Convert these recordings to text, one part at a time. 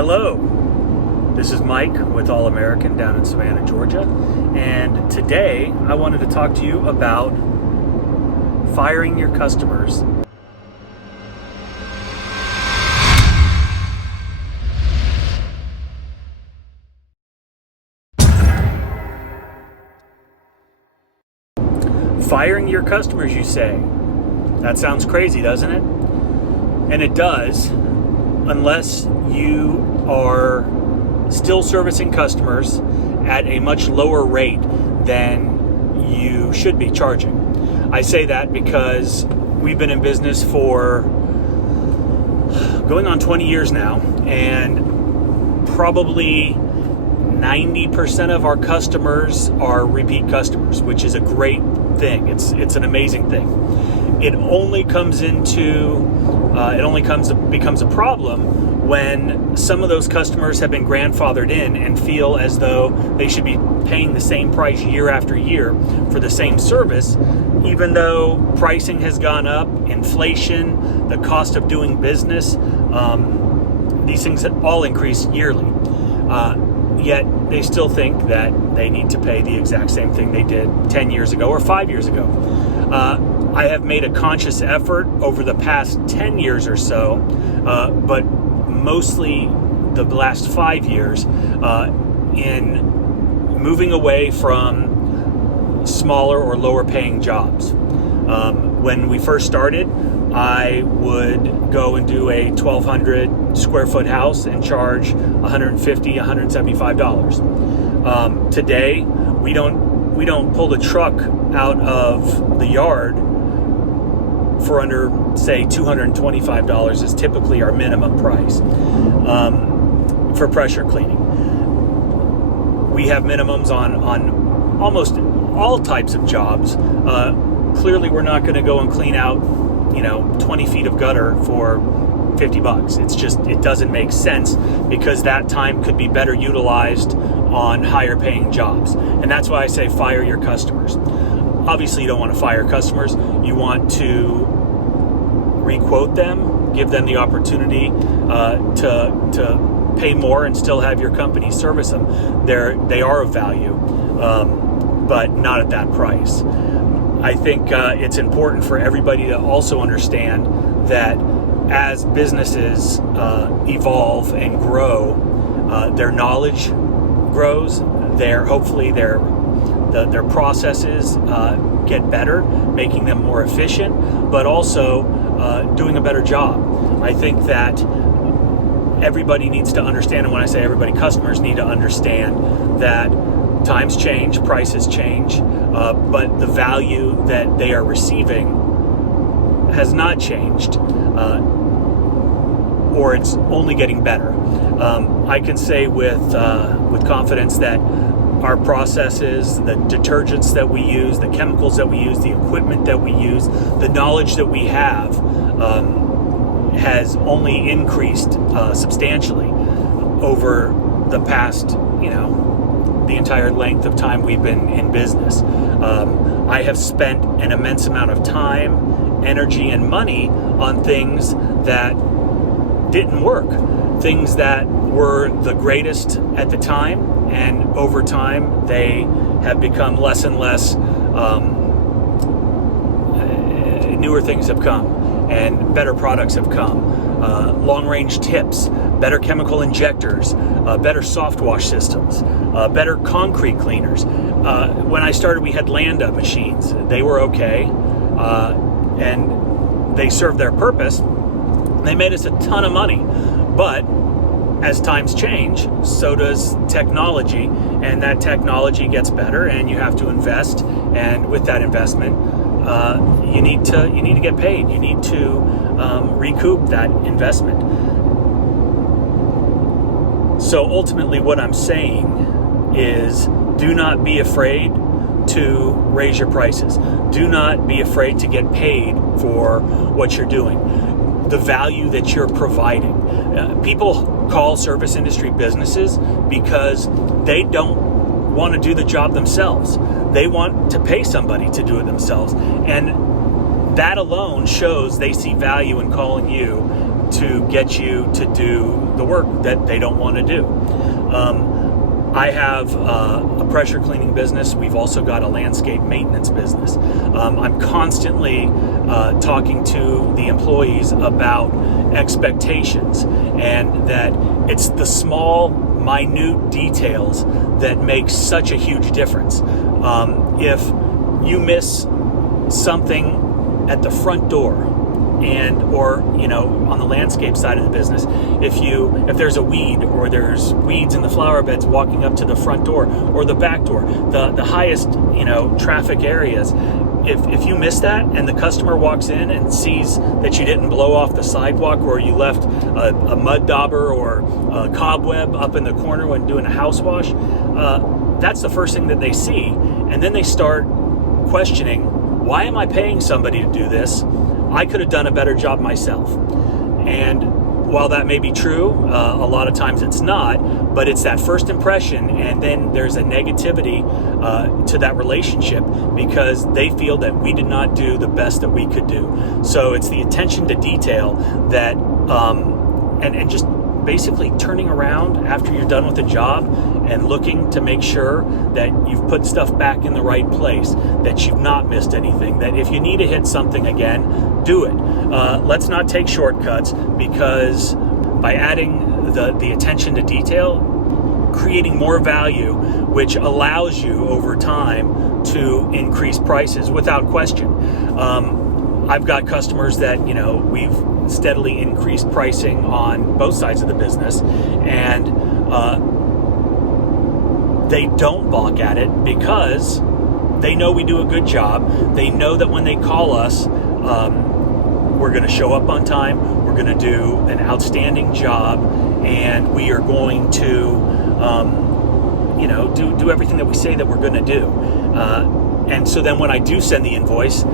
Hello, this is Mike with All American down in Savannah, Georgia, and today I wanted to talk to you about firing your customers. Firing your customers, you say? That sounds crazy, doesn't it? And it does, unless you are still servicing customers at a much lower rate than you should be charging. I say that because we've been in business for going on 20 years now, and probably 90% of our customers are repeat customers, which is a great thing. It's an amazing thing. It only becomes a problem when some of those customers have been grandfathered in and feel as though they should be paying the same price year after year for the same service, even though pricing has gone up, inflation, the cost of doing business, these things all increase yearly. Yet they still think that they need to pay the exact same thing they did 10 years ago or 5 years ago. I have made a conscious effort over the past 10 years or so, but mostly the last 5 years, in moving away from smaller or lower paying jobs. When we first started, I would go and do a 1,200 square foot house and charge $150, $175. Today, we don't pull the truck out of the yard for under, say, $225 is typically our minimum price for pressure cleaning. We have minimums on almost all types of jobs. Clearly, we're not going to go and clean out 20 feet of gutter for $50. It doesn't make sense, because that time could be better utilized on higher paying jobs. And that's why I say fire your customers. Obviously, you don't want to fire customers. You want to requote them, give them the opportunity to pay more and still have your company service them. They are of value, but not at that price. I think it's important for everybody to also understand that as businesses evolve and grow, their knowledge grows. Hopefully their processes get better, making them more efficient, but also doing a better job. I think that everybody needs to understand, and when I say everybody, customers need to understand that times change, prices change, but the value that they are receiving has not changed, or it's only getting better. I can say with confidence that our processes, the detergents that we use, the chemicals that we use, the equipment that we use, the knowledge that we have has only increased substantially over the past, the entire length of time we've been in business. I have spent an immense amount of time, energy, and money on things that didn't work, things that were the greatest at the time, and over time they have become less and less. Newer things have come, and better products have come. Long-range tips, better chemical injectors, better soft wash systems, better concrete cleaners. When I started, we had Landa machines. They were okay, and they served their purpose. They made us a ton of money, but as times change, so does technology, and that technology gets better, and you have to invest. And with that investment, you need to get paid. You need to recoup that investment. So ultimately, what I'm saying is, do not be afraid to raise your prices. Do not be afraid to get paid for what you're doing, the value that you're providing. People call service industry businesses because they don't want to do the job themselves. They want to pay somebody to do it themselves. And that alone shows they see value in calling you to get you to do the work that they don't want to do. I have a pressure cleaning business. We've also got a landscape maintenance business. I'm constantly talking to the employees about expectations, and that it's the small, minute details that make such a huge difference. If you miss something at the front door, or on the landscape side of the business, if there's a weed, or there's weeds in the flower beds walking up to the front door or the back door, the highest traffic areas, if you miss that and the customer walks in and sees that you didn't blow off the sidewalk, or you left a mud dauber or a cobweb up in the corner when doing a house wash, that's the first thing that they see. And then they start questioning, why am I paying somebody to do this? I could have done a better job myself. And while that may be true, a lot of times it's not, but it's that first impression, and then there's a negativity to that relationship because they feel that we did not do the best that we could do. So it's the attention to detail that, and just basically turning around after you're done with the job and looking to make sure that you've put stuff back in the right place, that you've not missed anything, that if you need to hit something again, do it. Let's not take shortcuts, because by adding the attention to detail, creating more value, which allows you over time to increase prices without question. I've got customers that, we've steadily increased pricing on both sides of the business, and they don't balk at it because they know we do a good job. They know that when they call us, we're going to show up on time, we're going to do an outstanding job, and we are going to do everything that we say that we're going to do. And so then when I do send the invoice,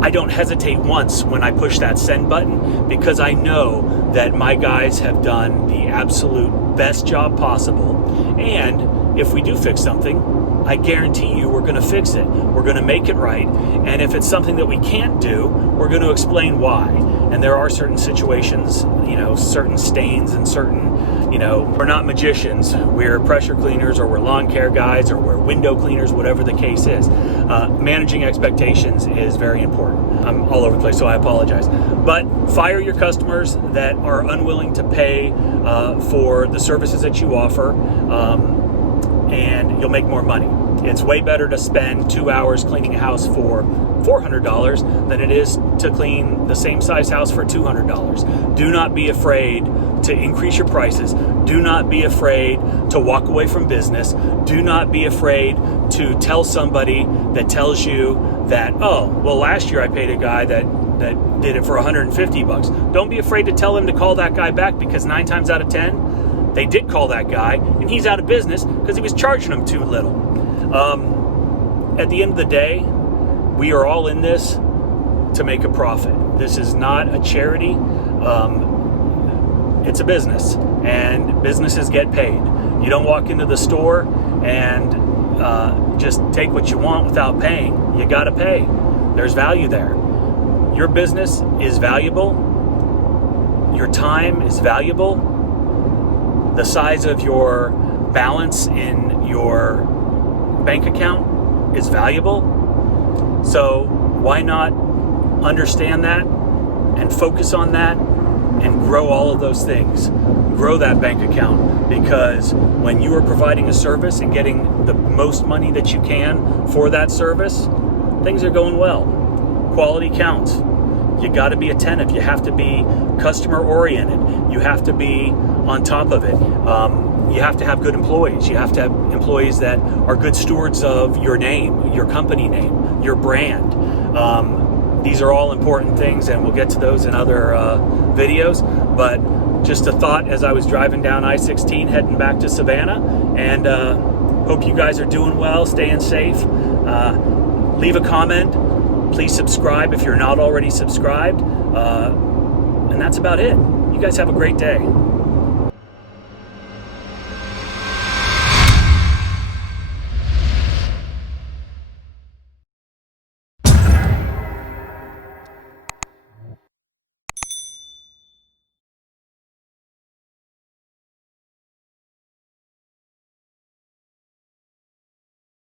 I don't hesitate once when I push that send button, because I know that my guys have done the absolute best job possible. And if we do fix something, I guarantee you we're going to fix it. We're going to make it right. And if it's something that we can't do, we're going to explain why. And there are certain situations, certain stains and certain, we're not magicians. We're pressure cleaners, or we're lawn care guys, or we're window cleaners, whatever the case is. Managing expectations is very important. I'm all over the place, so I apologize. But fire your customers that are unwilling to pay for the services that you offer, and you'll make more money. It's way better to spend 2 hours cleaning a house for $400 than it is to clean the same size house for $200. Do not be afraid to increase your prices. Do not be afraid to walk away from business. Do not be afraid to tell somebody that tells you that, last year I paid a guy that did it for $150. Don't be afraid to tell him to call that guy back, because 9 times out of 10, they did call that guy, and he's out of business because he was charging them too little. At the end of the day, we are all in this to make a profit. This is not a charity. It's a business, and businesses get paid. You don't walk into the store and just take what you want without paying. You got to pay. There's value there. Your business is valuable. Your time is valuable. The size of your balance in your bank account is valuable. So why not understand that and focus on that and grow all of those things? Grow that bank account, because when you are providing a service and getting the most money that you can for that service, things are going well. Quality counts. You got to be attentive. You have to be customer oriented. You have to be on top of it. You have to have good employees. You have to have employees that are good stewards of your name, your company name, your brand. These are all important things, and we'll get to those in other videos. But just a thought as I was driving down I-16 heading back to Savannah, and hope you guys are doing well, staying safe. Leave a comment. Please subscribe if you're not already subscribed. And that's about it. You guys have a great day.